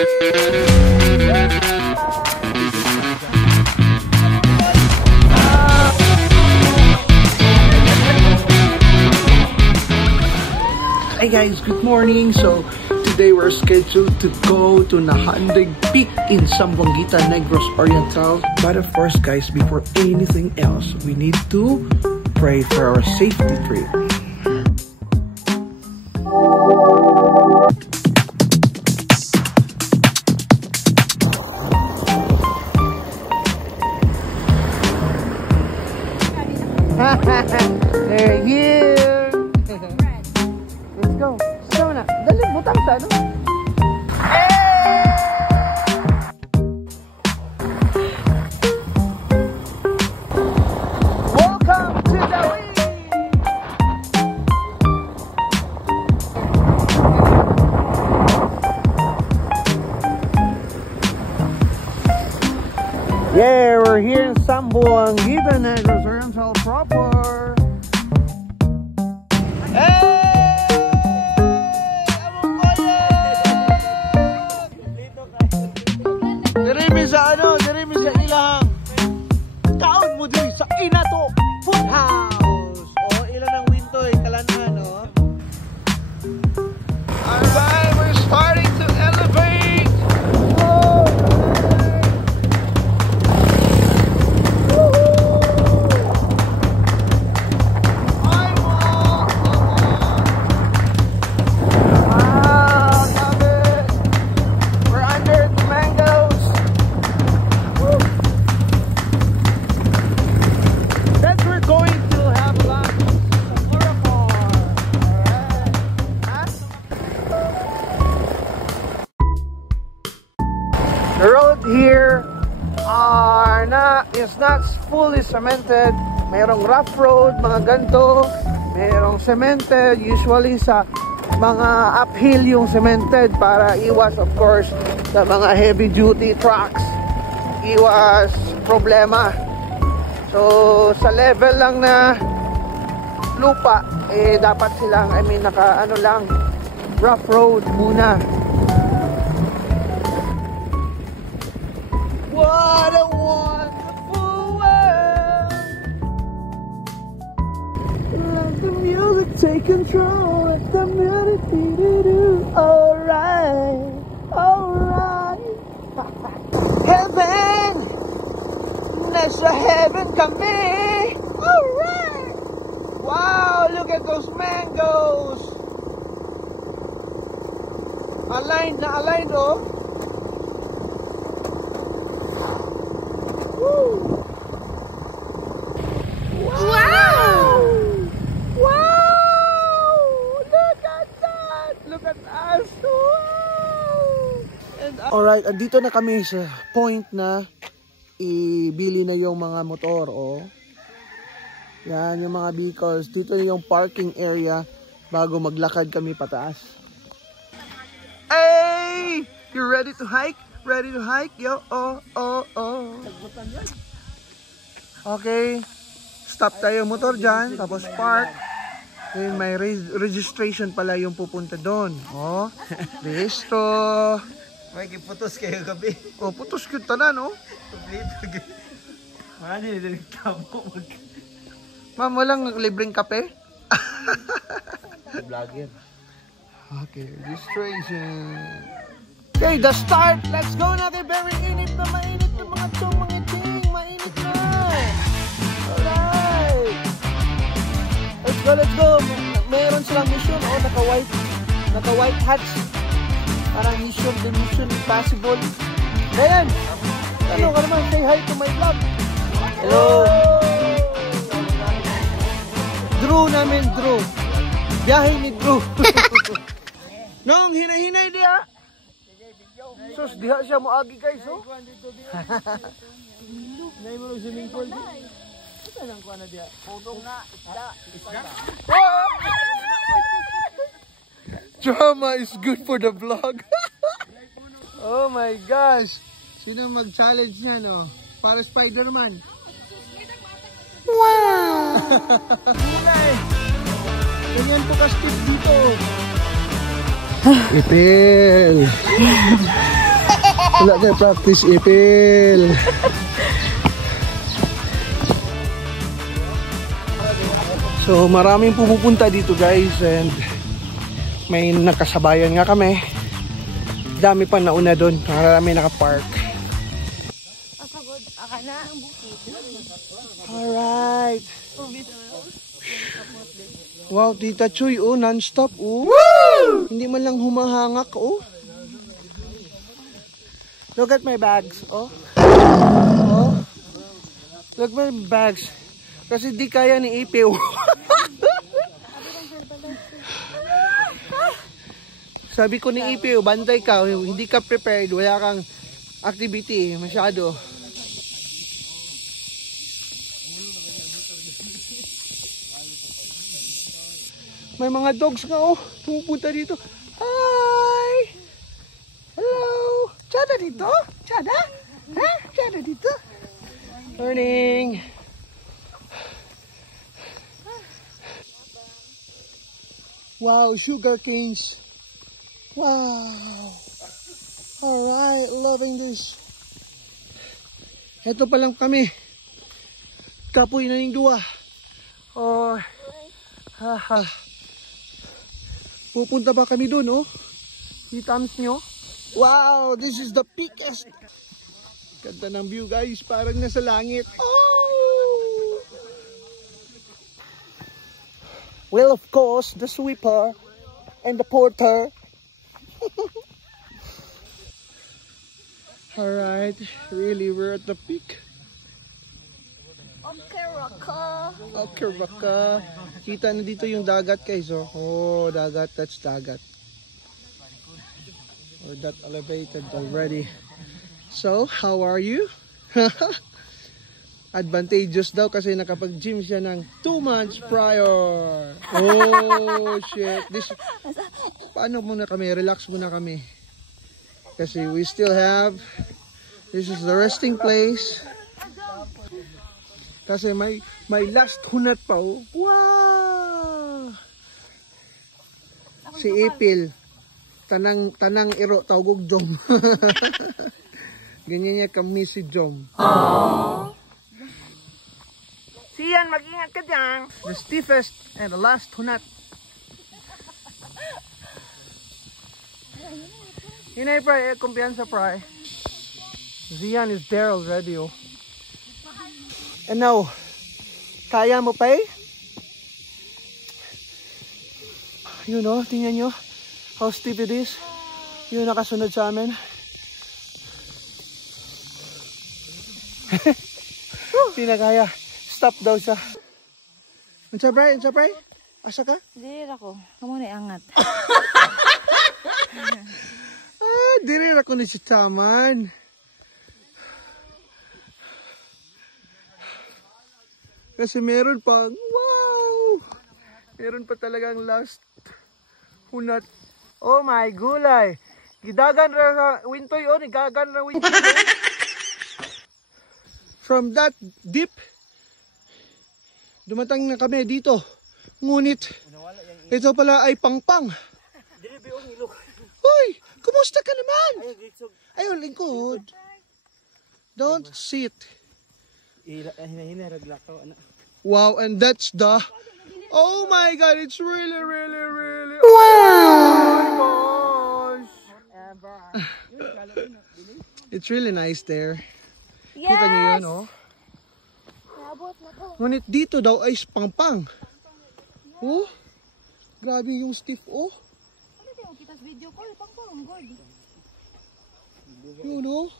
Hi guys, good morning. So today we're scheduled to go to Nahandag Peak in Zamboanga, Negros Oriental. But of course guys, before anything else, we need to pray for our safety trip. There you. Let's go. Sama na. Dali, butang sa ano? Welcome to the week. Yeah, we're here in Zamboanga, Negros Oriental proper. Dirimi sa ano, dirimi sa ilang kaon mo diri sa Inato Food House. O ilan ang window kalanan, no? Alright, we're starting to elevate. Whoa. The road here is not fully cemented. Mayroong rough road, mga ganto. Mayroong cemented. Usually sa mga uphill yung cemented para iwas of course sa mga heavy duty trucks. Iwas problema. So sa level lang na lupa, dapat silang, naka ano lang, rough road muna. What a wonderful world. Let the music take control. Let the music do. Alright, alright. Heaven, nasa heaven kami. Alright. Wow, look at those mangoes. Aligned na aligned, oh. Wow! Wow! Look at that! Look at us! Wow! Alright, andito na kami sa point na ibili na yung mga motor, oh. Yan, yung mga vehicles. Dito na yung parking area bago maglakad kami pataas. Hey! You ready to hike? Ready to hike? Yo, oh. Okay. Stop tayo motor dyan. Tapos park. Then may registration pala yung pupunta doon. Oh. Rehistro. May kiputos kayo gabi. Oh, putos kita na, no? Mano yung tamo. Ma'am, walang libreng kape? Vlogger. Okay, registration. Okay, the start. Let's go natin. Very init na mainit na mga ting. Mainit na. Alright. Let's go. Mayroon silang mission. Oh, naka-white hats. Parang mission impossible. Ayan. Ano ka naman? Say hi to my vlog. Hello. Drew namin, Drew. Biyahe ni Drew. Nong, hinay-hinay diya. Sus, diha siya moagi guys, oh. Nay mo lang swimming pool. Ito lang ko na diha. Pudong na, isda. Drama is good for the vlog. Oh my gosh. Sino mag-challenge niya, no? Para Spider-Man. Wow! Kulay! Ganyan po ka-stick dito. Ipil! Wala kayo practice, Ipil. So maraming pumupunta dito guys, and may nakasabayan nga kami. Dami pa nauna doon, marami nakapark. Alright. Wow, Tita Chuy, oh, non-stop, oh. Woo! Hindi man lang humahangak, oh. Look at my bags, oh. Oh. Look at my bags. Kasi di kaya ni Ipiw. Sabi ko ni Ipiw, bantay ka, hindi ka prepared, wala kang activity, masyado. May mga dogs nga, oh, pumupunta dito. Hi! Hello! Chada dito? Chada? Ha? Chada dito? Morning! Wow, sugar canes. Wow! Alright, loving this. Ito pa lang kami. Kapoy na yung dua. Oh, haha. Pupunta ba kami dun, oh? Kitams nyo? Wow, this is the peakest. Ganda ng view, guys. Parang nasa langit. Oh! Well, of course, the sweeper and the porter. Alright, really, we're at the peak. Okay, Raka. Kita na dito yung dagat, guys. Oh, dagat, that's dagat. Or that elevated already. So, how are you? Advantageous daw kasi nakapag-gym siya ng 2 months prior. Oh, shit. Paano muna kami? Relax muna kami. Kasi we still have, this is the resting place. Kasi may last hunat pa, oh. Wow! Si Ipil, tanang iro tawag Jom. Ganyan niya kami si Jom. Siyan, mag-ingat ka dyan. The stiffest and the last hunat. Hinay, Pray, kumpiyansa, Pray. Zian is there already, oh. And now, kaya mo pa eh? Yun o, tingnan nyo how steep it is. Yun nakasunod sa amin. Hindi na kaya. Stop daw siya. Unsa Bray? Unsa Bray? Asa ka? Diri ako. Kamu na angat. Diri ako ni si Taman. Kasi meron pa, wow! Meron pa talagang last hunat. Oh my gulay! Gidagan ra sa wintoy, oh, nigagan ra wintoy. From that deep, dumatang na kami dito. Ngunit, ito pala ay pangpang. Hoy! Kumusta ka naman? Ayun, lingkod. Don't sit. Wow, and that's the, oh my god, it's really, really, really, wow! Oh my gosh! It's really nice there. Yes! Kita niyo yun, oh. Ngunit dito daw ay pangpang. Oh, grabe yung stiff, oh. Yun, oh.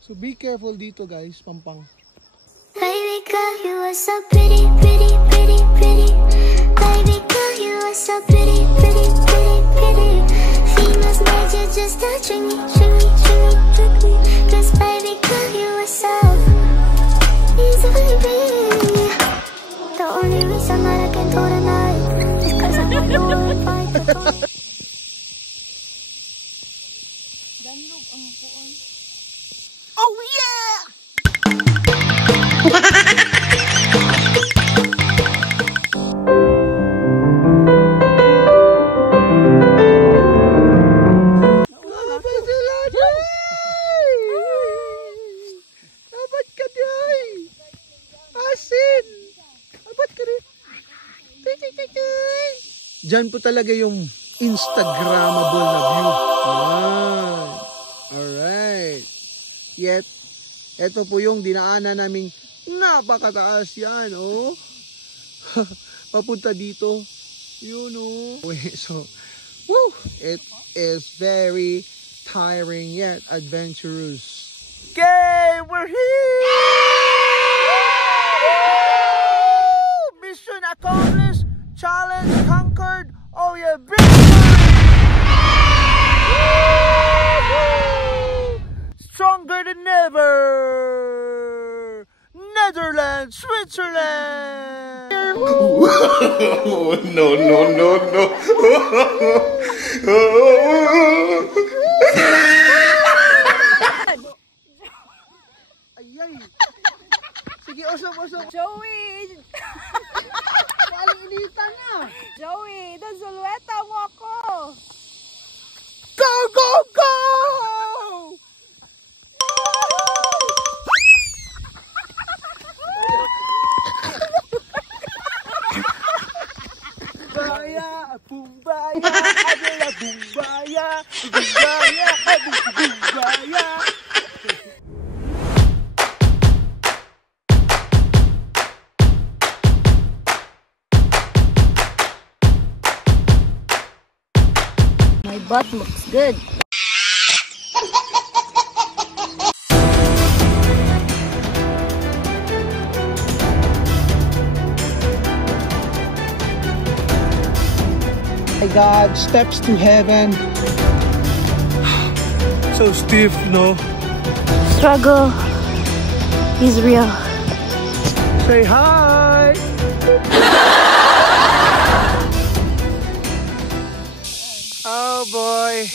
So be careful dito, guys, pampang. Baby girl, you are so pretty, pretty, pretty, pretty. Baby girl, you are so pretty, pretty, pretty, pretty. Females made you just to trick me, trick me, trick me, trick me. 'Cause baby girl, you are so easily pretty. The only reason that I can do tonight is 'cause I know you will fight the fight. Oh yeah! Diyan po talaga yung Instagrammable na view. Yan. Alright. Yet, ito po yung dinaanan naming napakataas yan, oh. Papunta dito. Yun, oh. So, woo! It is very tiring yet adventurous. Okay, we're here! Mission accomplished! Challenge conquered! Oh yeah, stronger than ever! Netherlands, Switzerland! No. Ayay! Sige, usap. Joey! Walilitan na! Joey, dasulweta mo ako! Go, go, go! Bumbaya, adalah bumbaya, bumbaya. My butt looks good. My God, steps to heaven. So stiff, no? Struggle is real. Say hi! Oh boy.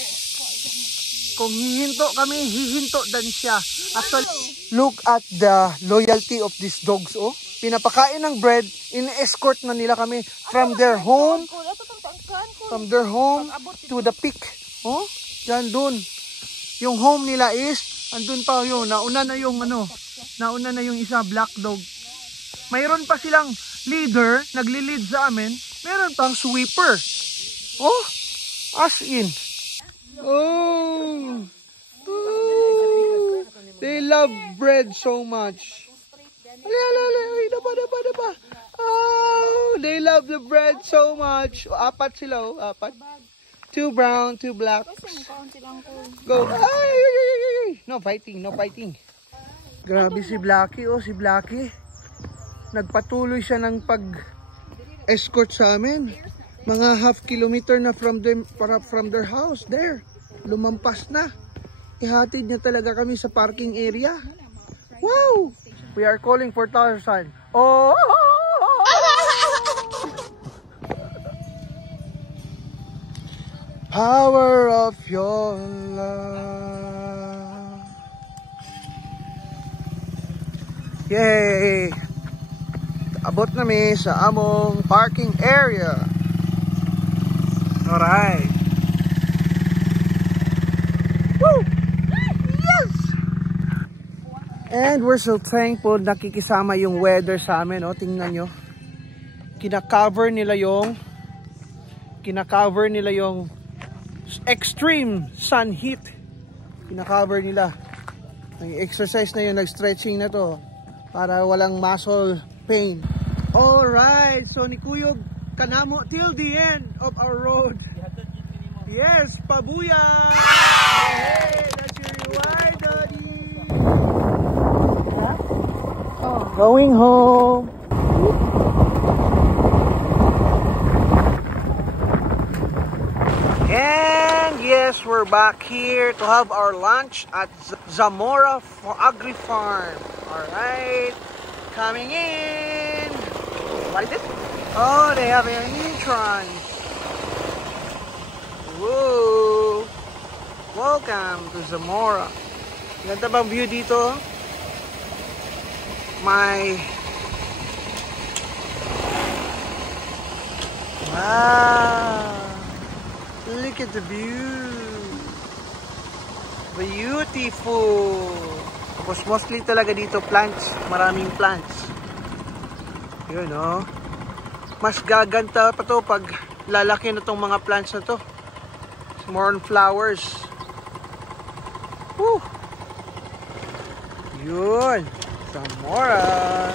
Kung hihinto kami, hihinto din siya. Actually, look at the loyalty of these dogs, oh. Pinapakain ng bread, in-escort na nila kami from their home to the peak. Oh, dyan dun. Yung home nila is, andun pa yun, nauna na yung isa, black dog. Mayroon pa silang leader, nagli-lead sa amin. Meron pang sweeper. Oh, as in. Oh, they love bread so much. Daba. Oh, they love the bread so much. Apat sila, oh, apat. 2 brown, 2 black. Go. Ay. No fighting. Grabe si Blackie, oh, si Blackie. Nagpatuloy siya ng pag-escort sa amin. Mga half kilometer na from their house. There. Lumampas na. Ihatid niya talaga kami sa parking area. Wow! We are calling for Tarzan. Oh! Power of your love. Yay! Abot na mi sa among parking area. Alright. Woo! Yes! And we're so thankful nakikisama yung weather sa amin, oh. Tingnan nyo. Kina-cover nila yung extreme sun heat. Kina-cover nila. Nag-exercise na yun, nag-stretching na to para walang muscle pain. Alright, so ni Kuyog kanamo till the end of our road. Yes, pabuya! Hey, that's your reward, Daddy! Going home. And yes, we're back here to have our lunch at Zamora Agri Farm. Alright, coming in. What is this? Oh, they have an entrance. Woo! Welcome to Zamora. Ganda bang view dito? Wow! Look at the view. Beautiful. Tapos mostly talaga dito plants. Maraming plants. Yun, oh. Mas gaganda pa to pag lalaki na tong mga plants na to. It's more on flowers. Woo! Yun. Zamora.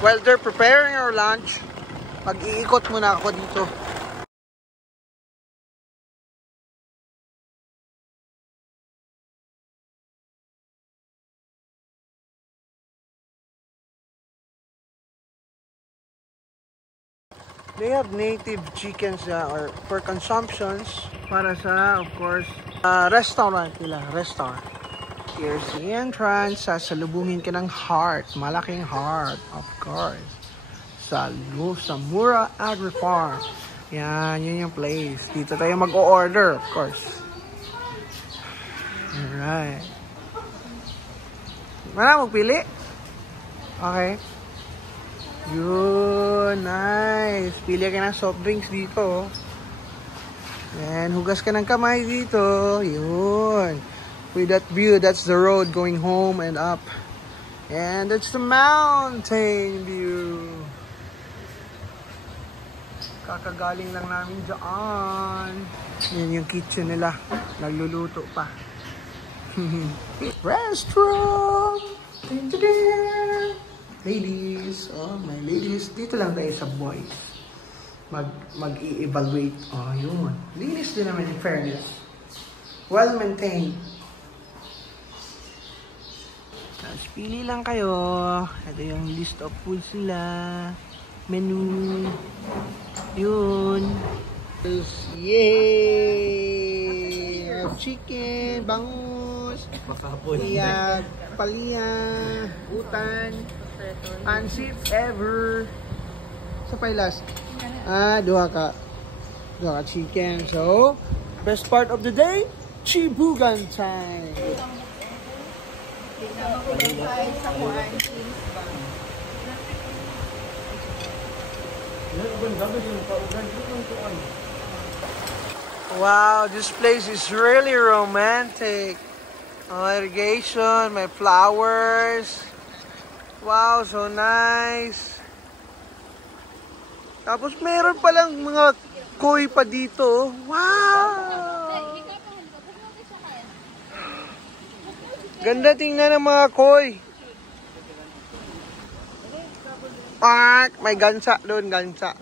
While they're preparing our lunch, mag-iikot muna ako dito. They have native chickens or for consumptions para sa, of course, restaurant nila. Restaurant. Here's the entrance. Sasalubungin ka ng heart. Malaking heart, of course. Sa Zamora Agri Farm. Yan, yun yung place. Dito tayo mag-o-order, of course. Alright. Mana magpili? Okay. Yun, nice. Pili ka ng soft drinks dito. And hugas ka ng kamay dito. Yun. With that view, that's the road going home and up. And that's the mountain view. Kakagaling lang namin dyan. Yan yung kitchen nila. Nagluluto pa. Restaurant! Ladies, oh my ladies, dito lang tayo sa boys. Mag-i-evaluate. Oh, yun. Linis din naman in fairness. Well maintained. Tapos pili lang kayo. Ito yung list of foods nila. Menu. Yun. Yay! Chicken, bangus, piyag, palya, utan, pansit ever. Sa pailas. Duha ka chicken. So, best part of the day, chibugan time. Wow, this place is really romantic. Irrigation, may flowers. Wow, so nice. Tapos meron palang mga koi pa dito. Wow! Ganda tingnan ng mga koi. May gansa doon, gansa.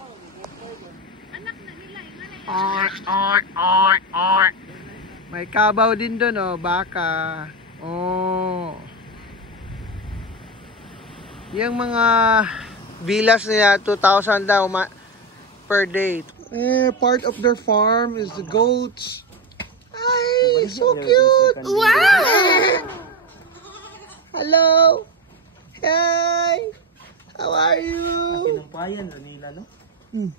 May kabaw din doon, oh, baka. Oh. Yung mga villas nila, 2,000 daw per day. Part of their farm is the goats. Ay, so cute! Wow! Hello! Hi! How are you? Kumpayan na nila, no?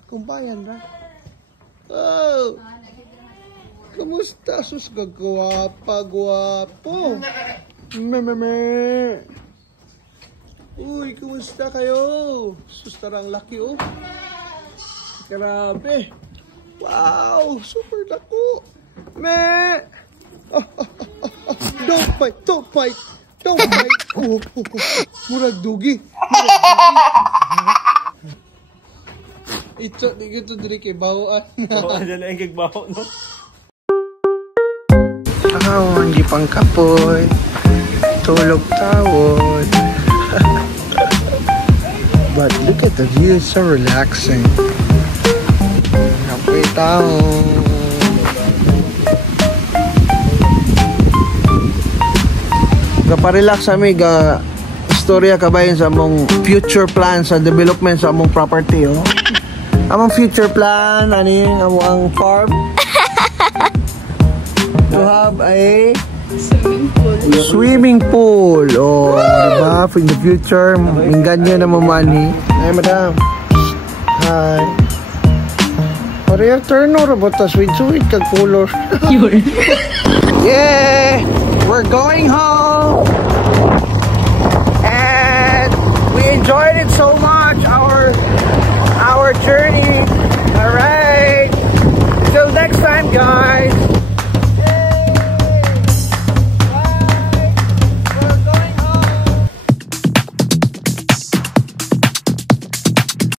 Kumpayan ba? Oh! Kamusta? Sus, gwapo. Meme. Uy, kumusta kayo? Sus, tarang laki, oh. Grabe. Wow, super lako. Me. Don't fight. Oh. Murag dugi. Ito, di gito diri kay bawaan. Oo, dala yung kagbaho, no? Hindi pang kapoy. Tulog tawod. But look at the view, it's so relaxing. Kapoy tawod. Kaparelax amig, istorya kabayan sa among future plans sa development sa among property, oh. Among future plan, ang farm to have a swimming pool. Oh, diba? In the future, ganyan na mamani. Ay, madam. Hi. Pareha turn or about the sweet kag color. Yeah! We're going home! And we enjoyed it so much, our journey. Alright. Till next time, guys.